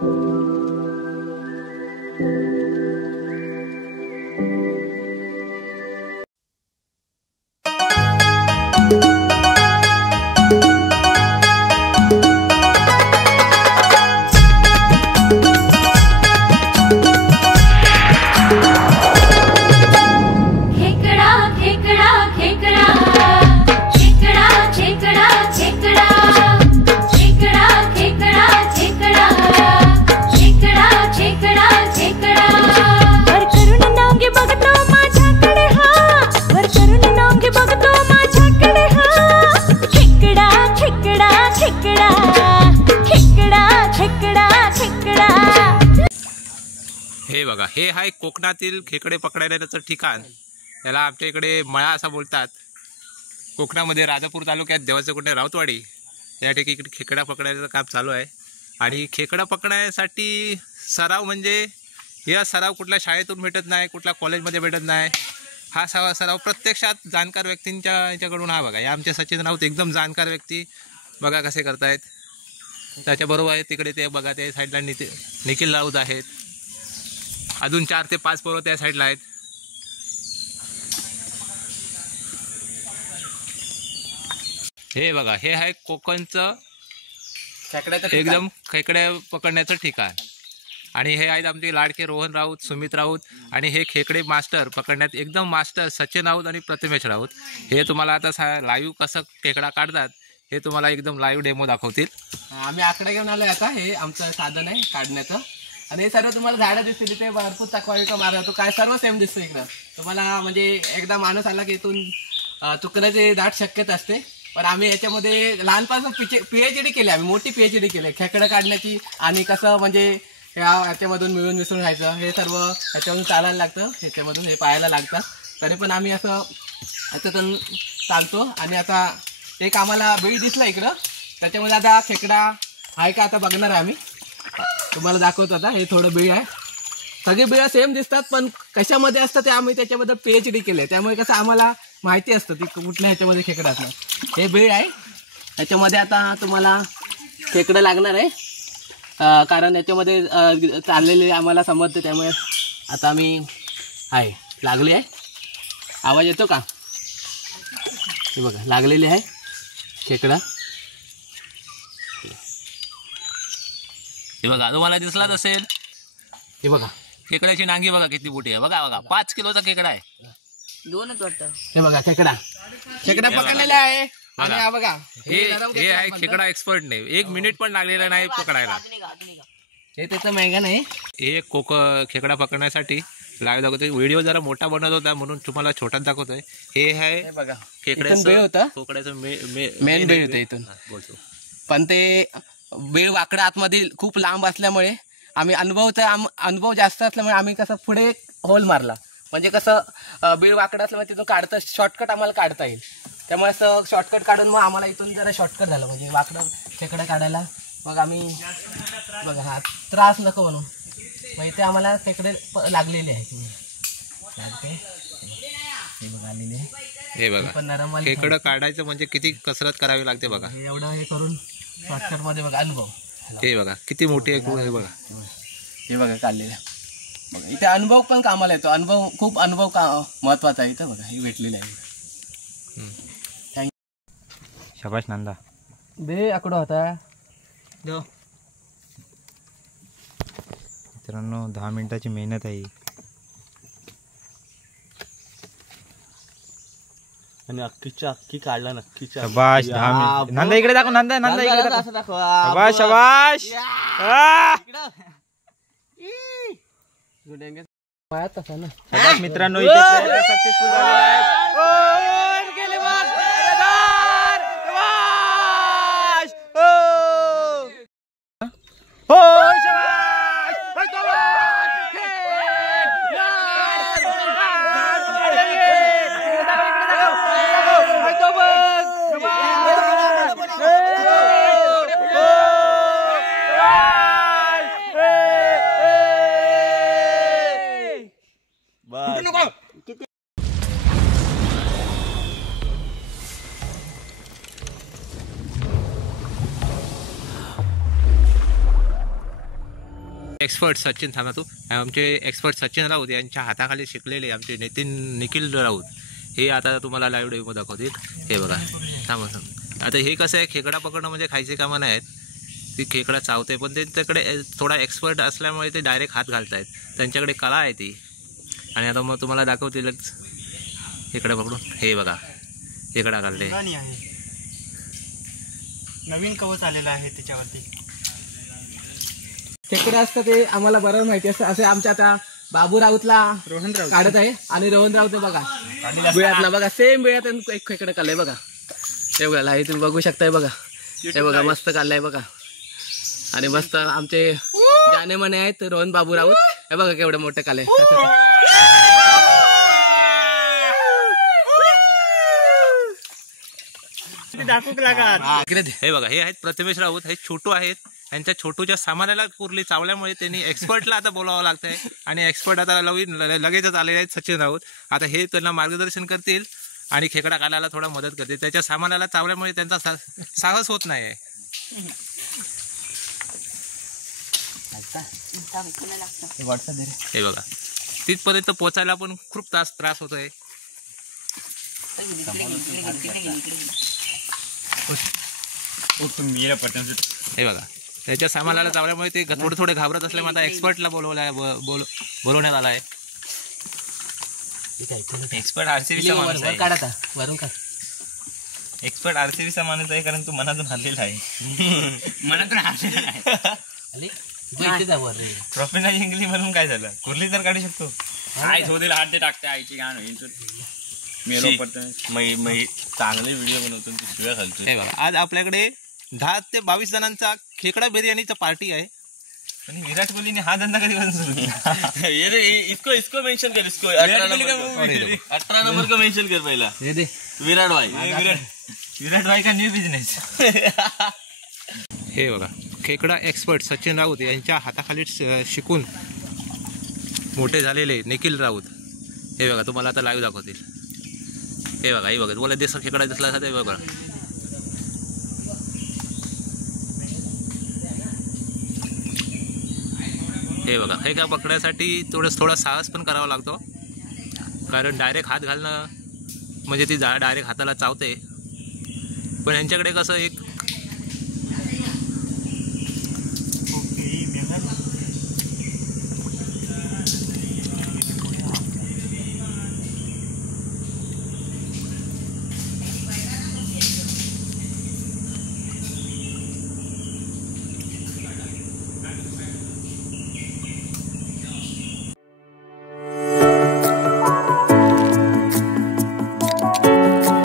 हे बघा, हे आहे कोकणातील खेकडे पकडायचं ठिकाण. याला आमच्या इकडे मळा असा बोलतात. कोकणामध्ये राजापूर तालुक्यात देवाचे कुठे राऊतवाडी या ठिकाणी खेकडा पकडायचं काम चालू आहे. आणि खेकडा पकडण्यासाठी सराव म्हणजे या सराव कुठल्या शाळेतून भेटत नाही, कुठल्या कॉलेजमध्ये भेटत नाही. हा सराव प्रत्यक्षात जाणकार व्यक्तींच्या याच्याकडून. हा बघा, या आमचे सचिन राऊत एकदम जाणकार व्यक्ती. बघा कसे करतायत. त्याच्याबरोबर आहे तिकडे ते बघा, त्या साईडला निखिल राऊत आहेत. अजून 4 ते 5 पोरं त्या साईडला आहेत. हे बघा, हे आहे कोकणचं एकदम खेकड्या पकडण्याचं ठिकाण. आणि हे आहेत आमचे लाडके रोहन राऊत, सुमित राऊत. आणि हे खेकडे मास्टर पकडण्यात एकदम मास्टर सचिन राऊत आणि प्रतिमेश राऊत. हे तुम्हाला आता लाईव्ह कसं खेकडा काढतात हे तुम्हाला एकदम लाईव्ह डेमो दाखवतील. आम्ही आकडा घेऊन आलोय आता. हे आमचं साधन आहे काढण्याचं. आणि हे सर्व तुम्हाला झाडं दिसतील इथे, भरपूर चकवा मारला तो काय सर्व सेम दिसतं इकडं तुम्हाला. म्हणजे एकदा माणूस आला की इथून चुकण्याची दाट शक्यता असते. पण आम्ही याच्यामध्ये लहानपासून PhD केली. आम्ही मोठी PhD केली खेकडं काढण्याची. आणि कसं म्हणजे याच्यामधून मिळून मिसळून राहायचं हे सर्व याच्यामधून चालायला लागतं, ह्याच्यामधून हे पाहायला लागतं. तरी पण आम्ही असं याच्यातून चालतो. आणि आता एक आम्हाला बिळ दिसला इकडं, त्याच्यामध्ये आता खेकडा आहे का आता बघणार आहे आम्ही. तुम्हाला दाखवतो आता. हे थोडं बिळ आहे. सगळे बिळ सेम दिसतात पण कशामध्ये असतं ते आम्ही त्याच्याबद्दल PhD केले. त्यामुळे कसं आम्हाला माहिती असतं ती कुठल्या ह्याच्यामध्ये खेकडा असणार. हे बिळ आहे. याच्यामध्ये आता तुम्हाला खेकडं लागणार आहे कारण याच्यामध्ये चाललेले आम्हाला समजते. त्यामुळे आता आम्ही आहे लागली आहे. आवाज येतो का? हे बघा लागलेली आहे खेकडा. हे बघा, तुम्हाला दिसलाच असेल. हे बघा खेकड्याची नांगी बघा किती मोठी आहे. बघा बघा, 5 किलोचा खेकडा आहे. 2च वाटतं. हे बघा खेकडा पकडलेला आहे. आणि हा बघा, हे आहे खेकडा एक्सपर्ट नाही. 1 मिनिट पण लागलेला नाही पकडायला. हे त्याचं मेंगन आहे. हे खेकडा पकडण्यासाठी लाईव्ह दाखवतोय. व्हिडिओ जरा मोठा बनत होता म्हणून तुम्हाला छोटाच दाखवतोय. हे आहे बघा खेकड्याचं कोकड्याचं मेन बेळ होतं इथून. पण ते बेळ वाकडा आतमध्ये खूप लांब असल्यामुळे आम्ही अनुभव जास्त असल्यामुळे आम्ही कसं पुढे होल मारला. म्हणजे कसं बेळ वाकडा असल्यामुळे तिथून काढता शॉर्टकट आम्हाला काढता येईल. त्यामुळे असं शॉर्टकट काढून मग आम्हाला इथून जरा शॉर्टकट झालं म्हणजे वाकडं खेकडं काढायला. मग आम्ही बघा हा त्रास नको म्हणून मग इथे आम्हाला खेकडे लागलेले आहेत. हे बघा आलेले आहे. हे बघा, खेकडं काढायचं म्हणजे किती कसरत करावी लागते बघा. एवढं हे करून शॉर्टकट मध्ये बघा अनुभव. हे बघा किती मोठी आहे. हे बघा, हे बघा काढलेलं बघा. इथे अनुभव पण कामाला येतो. खूप अनुभव महत्वाचा आहे इथं बघा. हे भेटलेलं आहे. शाबाश नंदा. बे आकडा होता. मित्रांनो 10 मिनिटाची मेहनत आहे. आणि अख्खीच्या अख्खी काढला नक्कीच्या. शाबाश. 10 मिनिट. नंदा इकडे दाखव. नंदा इकडे दाखव. शाबाश शाबाश. शाबाश मित्रांनो, इथे सक्सेसफुल झालेला आहे. एक्सपर्ट सचिन थांबा तू आमचे एक्सपर्ट सचिन राऊत यांच्या हाताखाली शिकलेले आमचे निखिल राऊत हे आता तुम्हाला लाईव्ह डेमो दाखवतील. हे बघा थांबा. आता हे कसं आहे, खेकडा पकडणं म्हणजे खायचे कामं नाही आहेत. ती खेकडा चावते, पण त्यांच्याकडे थोडा एक्सपर्ट असल्यामुळे ते डायरेक्ट हात घालतायत. त्यांच्याकडे कला आहे ती. आणि आता मग तुम्हाला दाखवतीलच खेकडा पकडून. हे बघा खेकडा काढले. नवीन कवच आलेलं आहे त्याच्यावरती. खेकडे असतं ते आम्हाला बरोबर माहिती असतं. असे आमच्या आता बाबू राऊतला रोहन राऊत काढत आहे आणि रोहन राऊत बघा बिळातला बघा सेम बिळात एक खेकडं काढलंय बघा. हे बघा हे तुम्ही बघू शकताय बघा. हे बघा मस्त काढलंय बघा. आणि मस्त आमचे जाने मने आहेत रोहन बाबू राऊत. हे बघा केवढं मोठं काढलंय. दाखवूक लागत. हे बघा हे आहेत प्रथमेश राऊत. हे छोटू आहेत. यांच्या छोटूच्या सामानाला कुर्ली चावल्यामुळे त्यांनी एक्सपर्टला आता बोलावं लागतंय. आणि एक्सपर्ट आता लगेचच आलेले आहेत सचिन राऊत. आता हे त्यांना मार्गदर्शन करतील आणि खेकडा काढायला थोडा मदत करतील. त्याच्या सामानाला चावल्यामुळे त्यांचा साहस होत नाही आहे. हे बघा तिथपर्यंत पोचायला पण खूप त्रास होतोय. हे बघा त्याच्या सामानाला चावल्यामुळे ते थोडे घाबरत असल्यामुळे आता एक्सपर्टला बोलवण्यात आला आहे. एक्सपर्ट आरसीबीचा माणूस आहे. वरून काढ. एक्सपर्ट आरसीबीचा माणूस आहे कारण तो मनातून हरलेला आहे. मनातून हरलेला आहे. ट्रॉफी नाही जिंकली म्हणून काय झालं, कुर्ली तर काढू शकतो. काय शोधेल हात ते टाकते आईची गाण होईल. चांगले व्हिडिओ बनवतो शिव्या घालतो. हे बघा आज आपल्याकडे 10 ते 22 जणांचा खेकडा बिर्याणीचा पार्टी आहे. पण विराट कोहलीने हा धंदा कधीपासून सुरू केला? इसको मेंशन कर. इसको 18 नंबर का मेंशन कर पहिला. विराट भाई. विराट भाई का न्यू बिझनेस. हे बघा खेकडा एक्सपर्ट सचिन राऊत यांच्या हाताखाली शिकून मोठे झालेले निखिल राऊत. हे बघा तुम्हाला आता लाईव्ह दाखवतील. हे बघा तुम्हाला देसा खेकडा दिसला असा ते बघा. हे बघा खेकडा पकड्यासाठी थोडा साहस पण करावा लागतो. कारण डायरेक्ट हात घालणं म्हणजे ती डायरेक्ट हाताला चावते. पण यांच्याकडे कसं एक